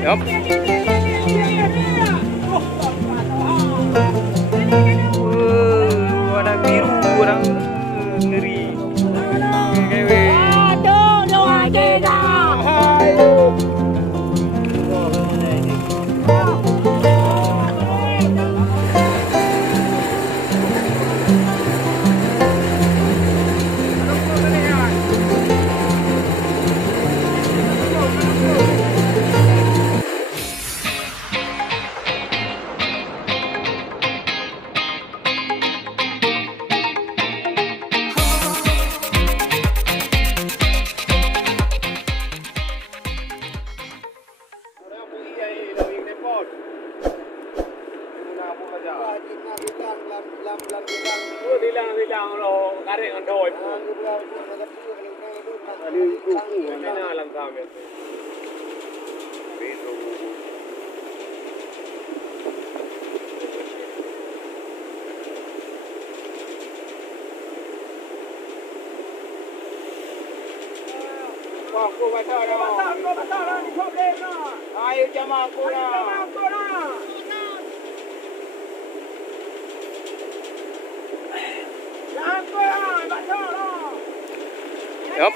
Yup. Warna biru, orang ngeri. Bilang lo karek andoi. Ada ibu mana alam kami. Wah, aku baca dah. Ni problem lah. Ayo jamaah aku lah. Yup.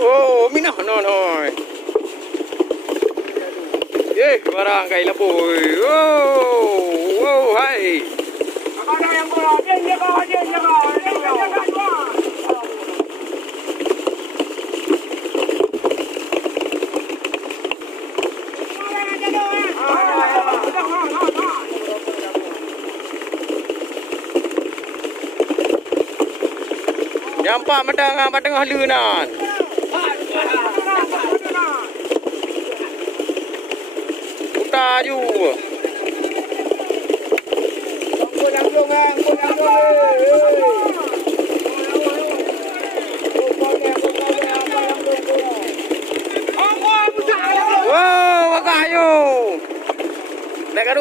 Oh, minah non. Barang kay laboy. Oh, hai. Ada yang bola, dia jaga. Nampak matang halunan. Taju. Wow, kayu. Lekat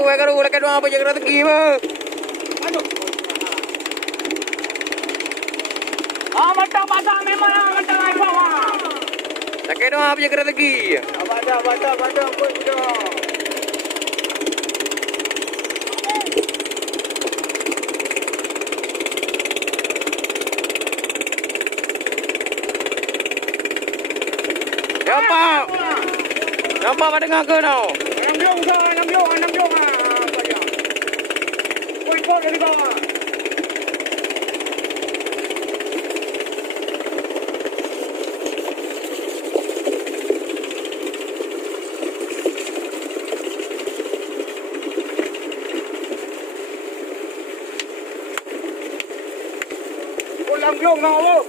dua apa jaga rezeki ba? Matang pasang memang matang air bawah. Lekat dua apa jaga rezeki? Baca pun dah. Nampak pada dengar ke tau? 6 jom. Ikut dari bawah. Pulang jom kau.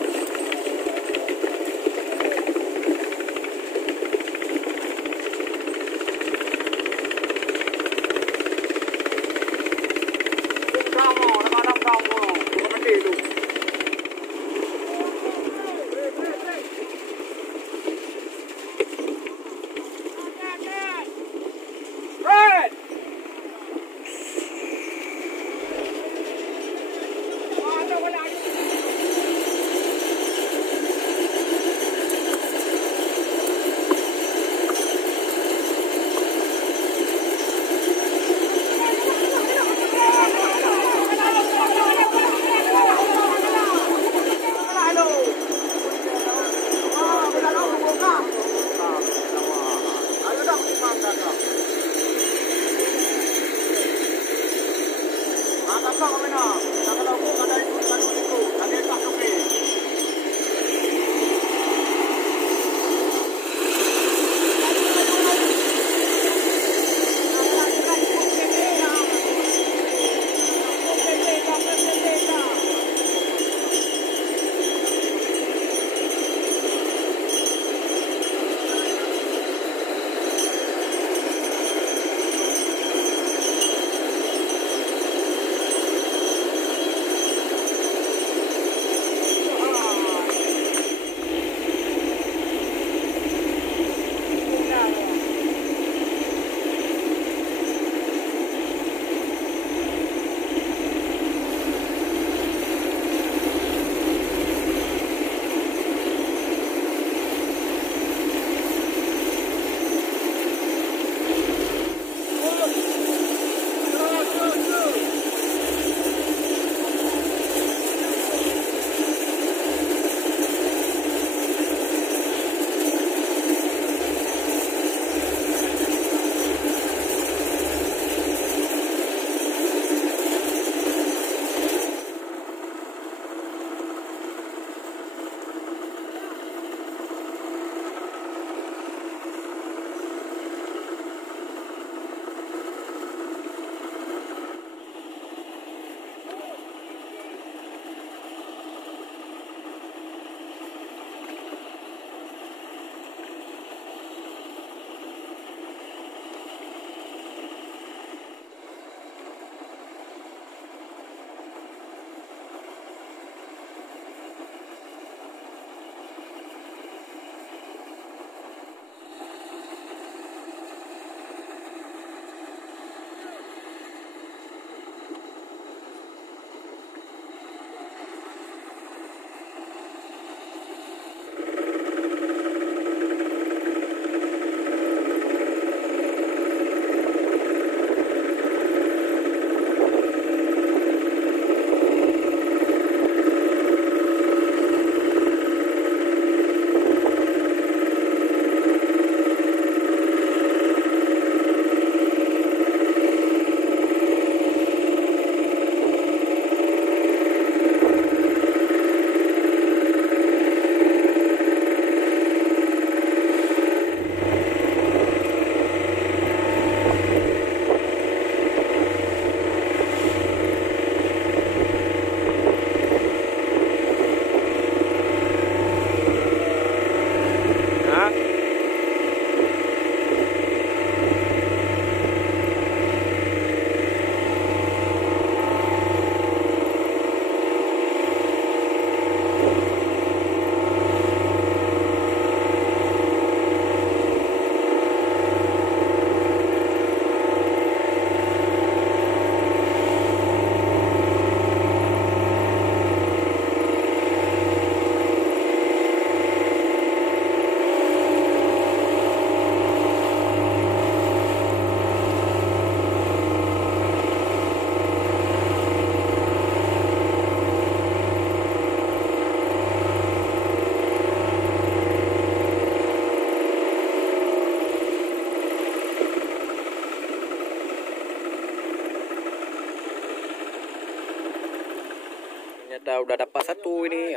udah dapat satu ini.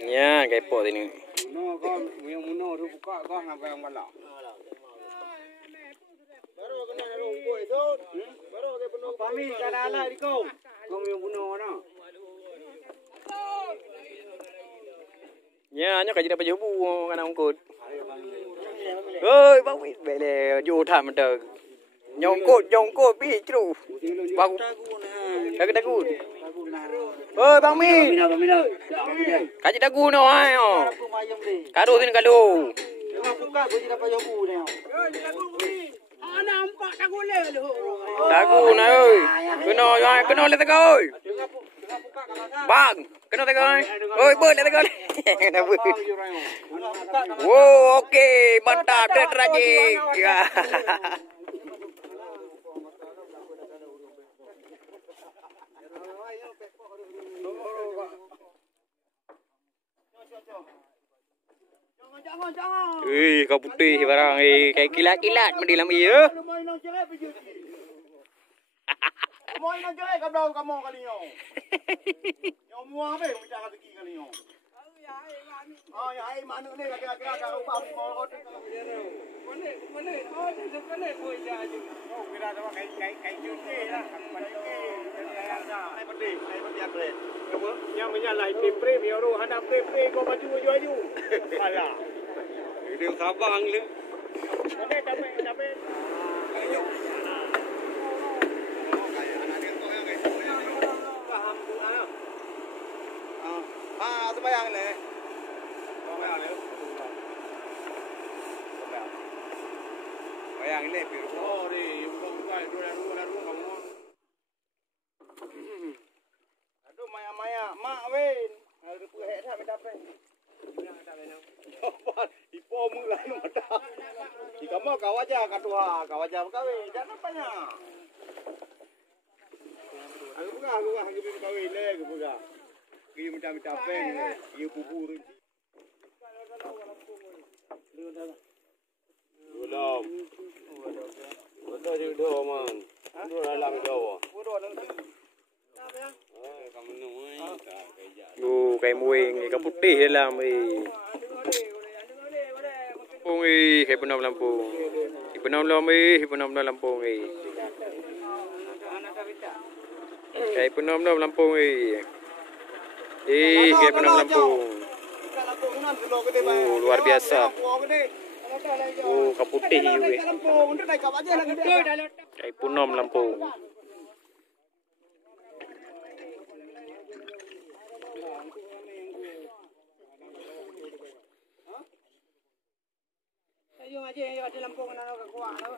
Ya, kepot ini. Muno kau yang muno tu buka kau nak yang mana? Baru kena rungkoi itu. Baru dia penuh. Kami cara ala di kau. Kau yang muno mana? Ya, nyo kaji dapat jobu kana ungkut. Oi, bang wit bele jo tham tờ. Nyongkut pi tru. Bang dagu. Oi, bang mi. Kaji dagu no ayo. Kado sini kado. Buka baju dapat jobu ni. Nampak dagu le lu. Dagu na oi. Keno le tak oi. Bang, kena tak oi. Oi, ber le tak oi. Kena ber. Wow, okey, mantap terajik. Ya. Kau putih barang kayak kilat-kilat mendilam iya. Mau nak jerai kau dah kamu kali ni. Yang muah be macam kata kiki kali ni. Ya ai mana ni kira-kira kau apa mau tu. Mana? Oh, tu mana boleh jadi. Oh, kira sama kai cuci lah. Ai penting apa? Yang menyalai pre biaro hendak pre kau baju aju. Alah. Dia sabang le. Tapi. Ayo. Bayang ni. Bayang ni biru. Oh, ni buka dua kamu. Aduh maya. Mak win. Ada puhet tak dapat. Ipo mula lu mata. Jika mau kau aja katua, kau aja kawin. Jangan banyak. Aku buka kawin le, aku buka. Dia minta pen, dia bubu tu. Belum. Betul juga man. Dua dalam Jawa. Kamu nunggu. Kayak muing, ikan putih dalam Lampung kayak penom Lampung. Penom Lampung kayak penom Lampung kayak penom Lampung. Luar biasa. Kaputih kayak penom Lampung. Yung aja ada Lampung nana kuah lo.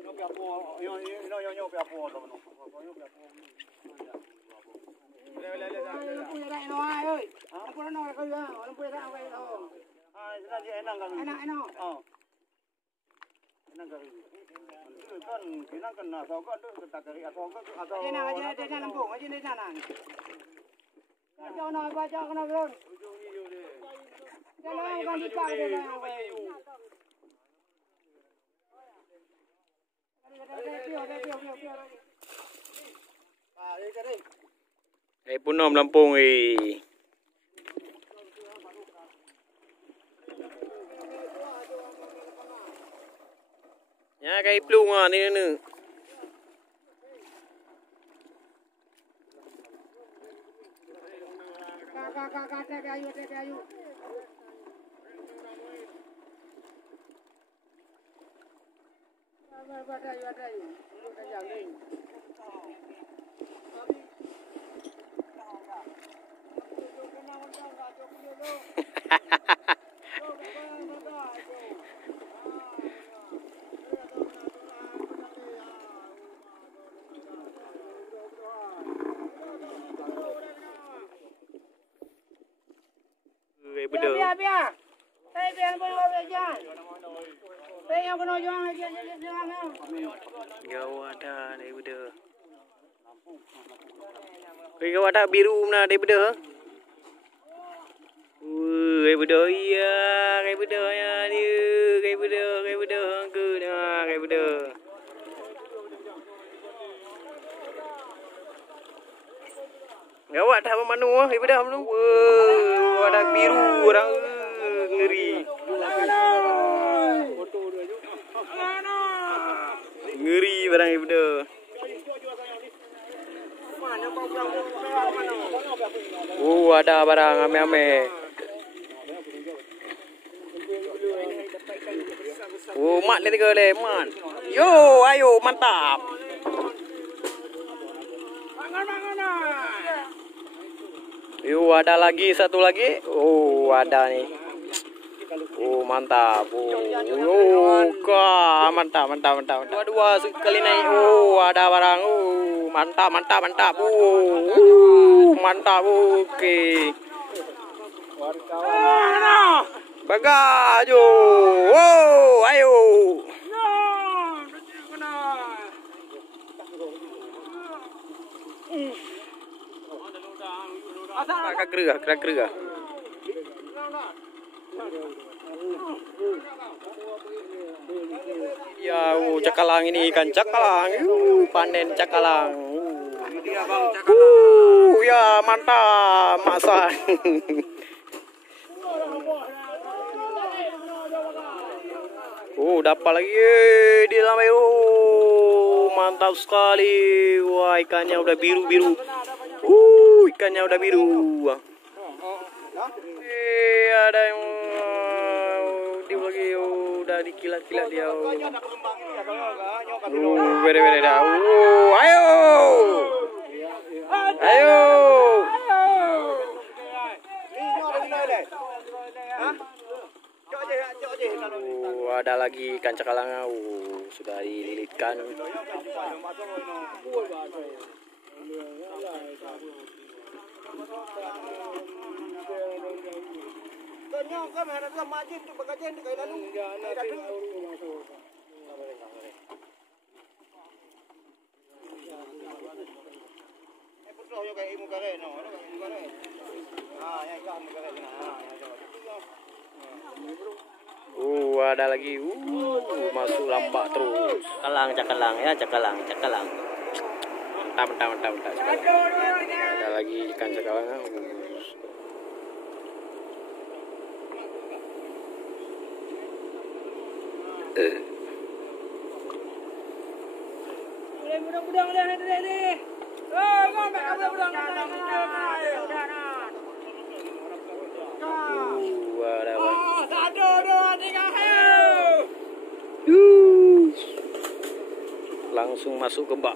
Yo piapo, yo piapo lo no. Yo piapo. Lampung dah no ai ơi. Lampung no kau ya, Lampung dah ai lo. Sudah dia enang kali. Enak. Enang kali. Kan kita kan asal kan tu kita kari asal. Enak aja Lampung aja ni sana. Baca kena belum. Jangan kan dipak dia lah. Penom Lampung Ya kayak plung ni. Kakak kayu. Ada. Biar. Saya biar boleh jalan. Saya yang kena jual jalan. Gawat dah daripada. Gawat dah biru mana daripada. Daripada iya, daripada ya dia, daripada ke dah, daripada. Gawat dah manu ah, ibu dah manu. Ada biru orang ngeri. Ngeri barang ibu dah. Ada barang ame-ame. Mat ni tiga le, mat. Yo, ayo mantap. Yo, ada lagi satu lagi. Ada nih. Mantap. Mantap. Dua sekali naik. Ada barang. Mantap. Mantap. Oke. Bagaju. Ayo. Kerak gerah. Ya, cakalang ini ikan cakalang. Panen cakalang. Ya, mantap, masan. Dapat lagi di dalam air. Mantap sekali. Wah, ikannya udah biru-biru. Ikannya udah biru. Ada yang lagi udah dikilat-kilat dia. Bere-bere dah. Ayo. Ada lagi ikan cakalang. Sudah dililitkan. Ada lagi. Masuk lambak terus. Cakalang ya, cakalang. Mantap. Ada lagi ikan cakalang. Langsung masuk ke bak.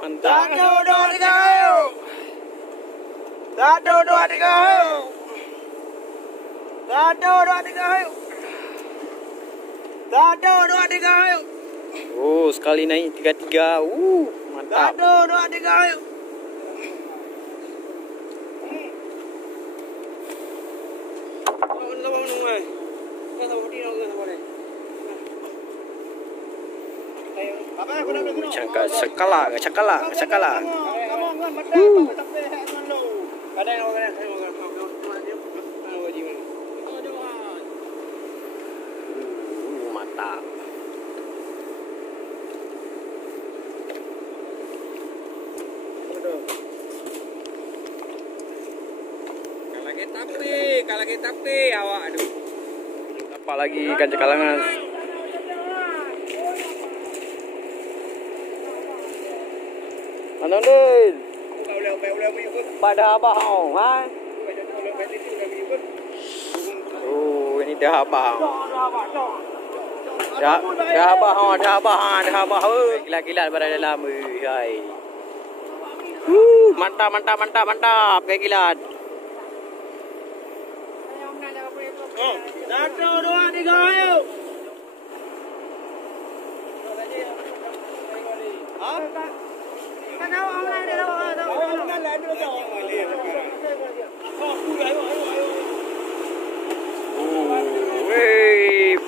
Mantap. 1, 2, 3, ayo. Sekali naik 3. Mantap. 1, 2, 3, ayo. Cakalang. Mantap. Kalau kita awak aduh. Apa lagi ikan cakalangan? Anondin. Pada abang, ha? Ini dah abang. Dah abang. Gila-gila berada dalam. Hai. Mantap. Kayak gila. 1, 2, 3, ayo.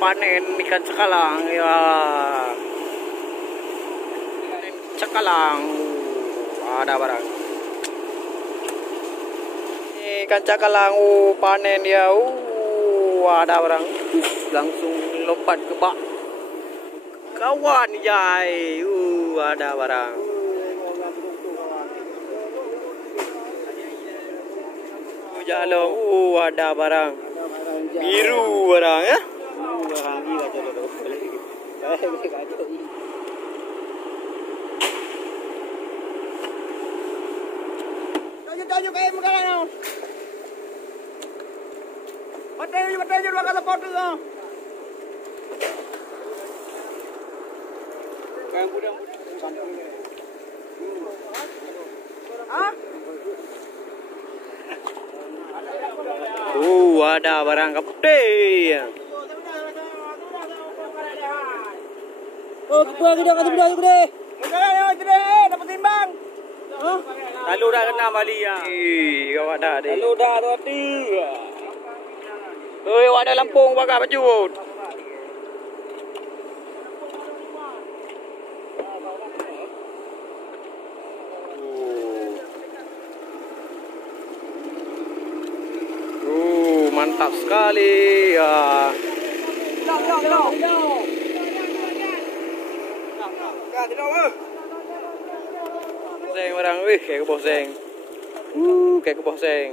Panen ikan cakalang ya. Cakalang. Ada barang. Ini ikan cakalang, panen dia. Ada orang langsung lompat ke bak. Kawan jai. Ada barang. Jalong, ada barang. Biru barang ya. Tajuk KM sekarang. Patay dua kali pot tu. Kau budang. Ah? Ada barang gede. Oh, gede. Gede, dapat timbang. Lalu dah kena balik ya. Kau ada deh. Lalu dah roti. Ada Lampung pakai baju. Mantap sekali ya. Boseng barang, kayak ke boseng. Kayak ke boseng.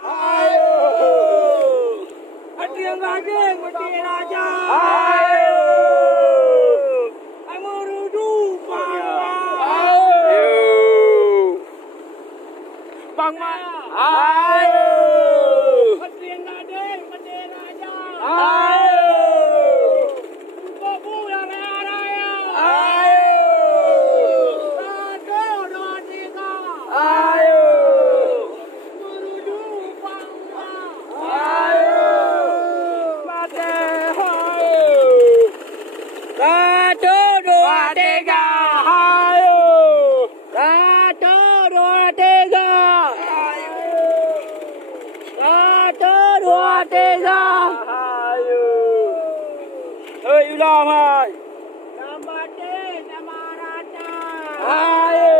Ayo. Hati yang gageng, hati raja. Ayo. Amurudu. Ayo. Bang Man. Ayo. Hati yang gageng, hati raja. Ayo. Buku yang raya. Ayo. Satu, dua, tiga. Ayo. Amurudu. Ayo. Mate. Satu, dua, tiga. Ayo. Satu, dua, tiga. Satu, dua, tiga. Ayo. Hei ulang hai. Sambate sama rata. Ayo.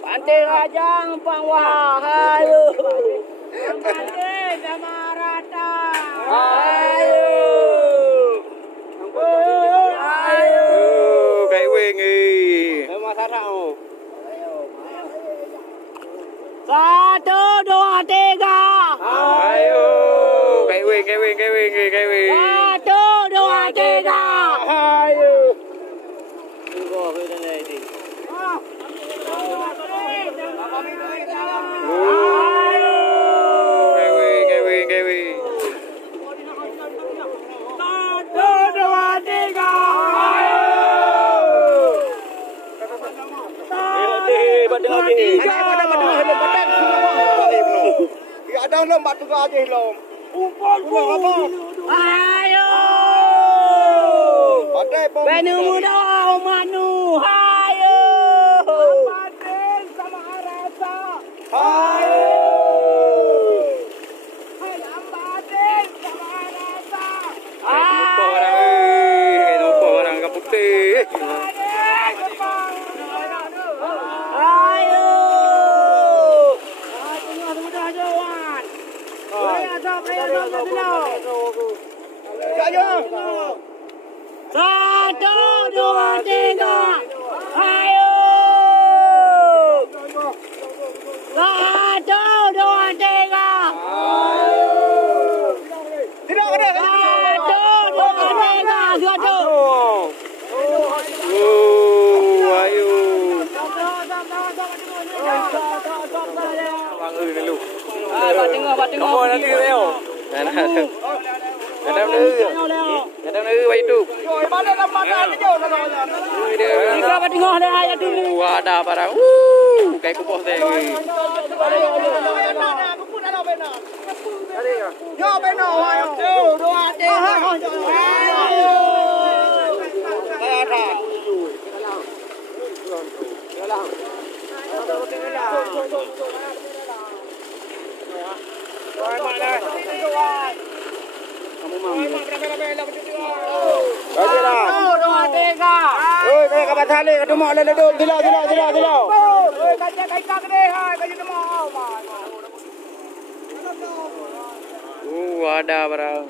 Pantai Rajang Pangwah. Ayo. Sambate sama rata. Ayo. Ayo. Kayak wengi. Satu, dua, tiga. Ayo. Kayak wing. Satu, dua, tiga. Ayo. Kayak wing. Satu, dua, tiga. Ada lompat juga aja lom. Ayo. Pakai pom. Benu muda manu. Ayo. Pakai sama rasa. Ayo. Lambatin sama rasa. Kayak nopo orang kaputih. Ayo. Satu, dua, tiga. Ayo. Satu, dua, tiga. Tidak ada. Satu, dua, tiga. Satu. Ayo. Bang dulu. Bat tengah. Kamu nanti leo. Ada nữ bay tu. Mana lambat aja jauh kalau. Tiga bat tengah ada ayat dulu. Ada barang. Kayak ke boseng. Yo benar. Satu, dua, tiga. Ayo. Ada barang.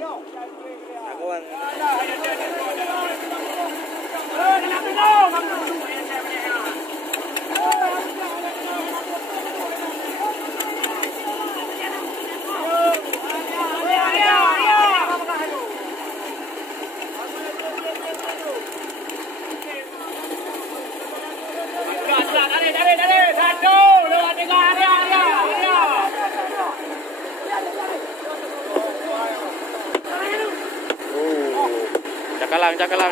Cakalang.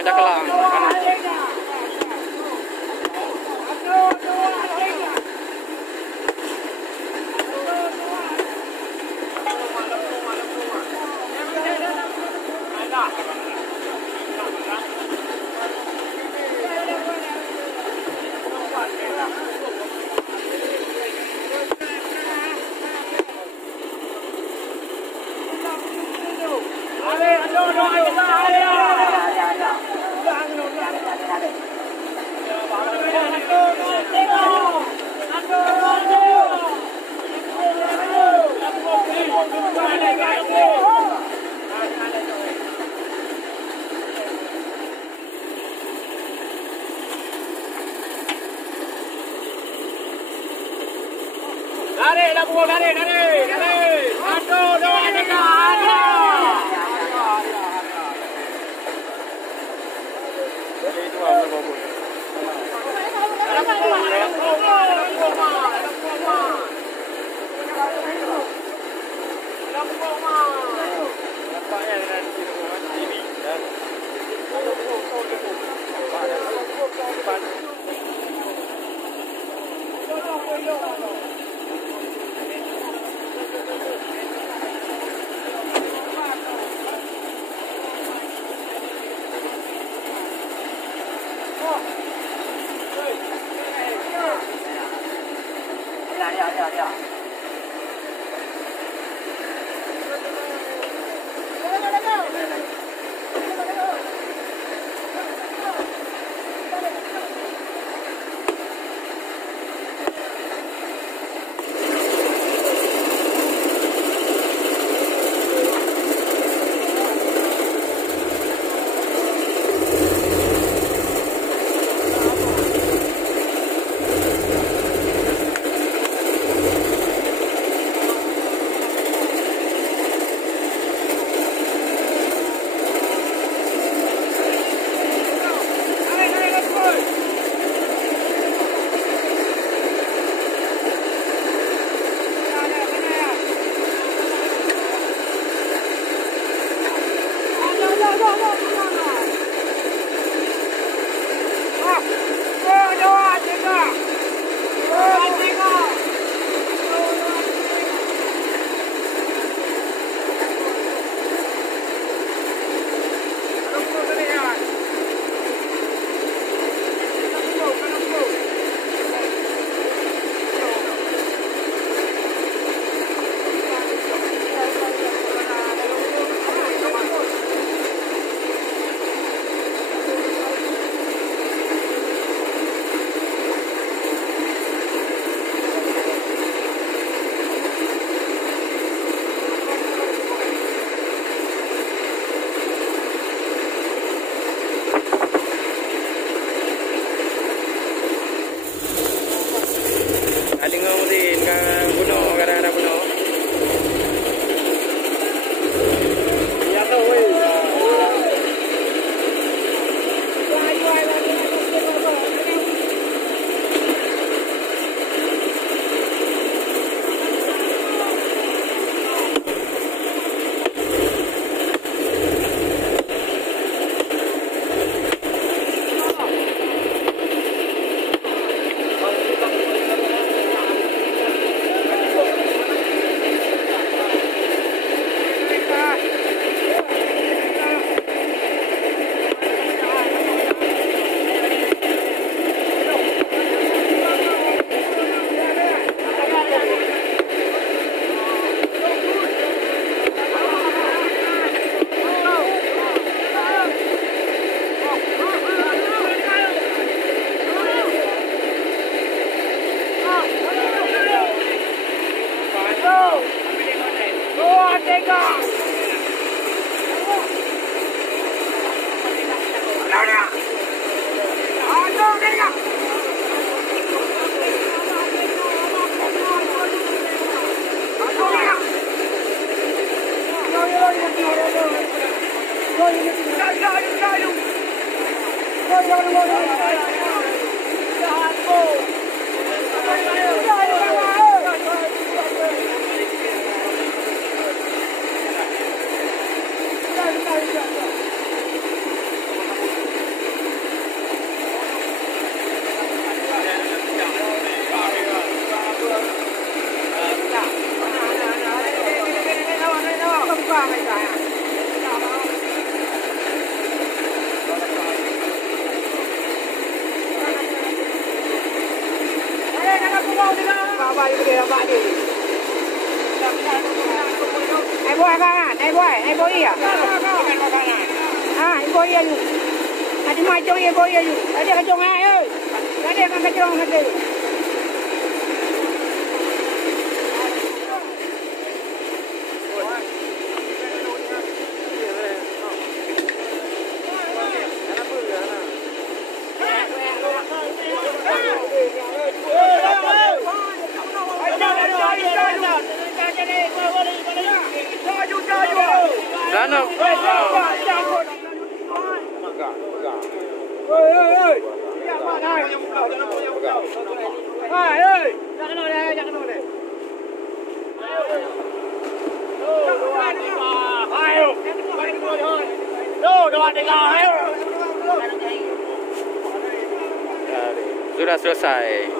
Sudah selesai.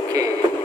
Okey.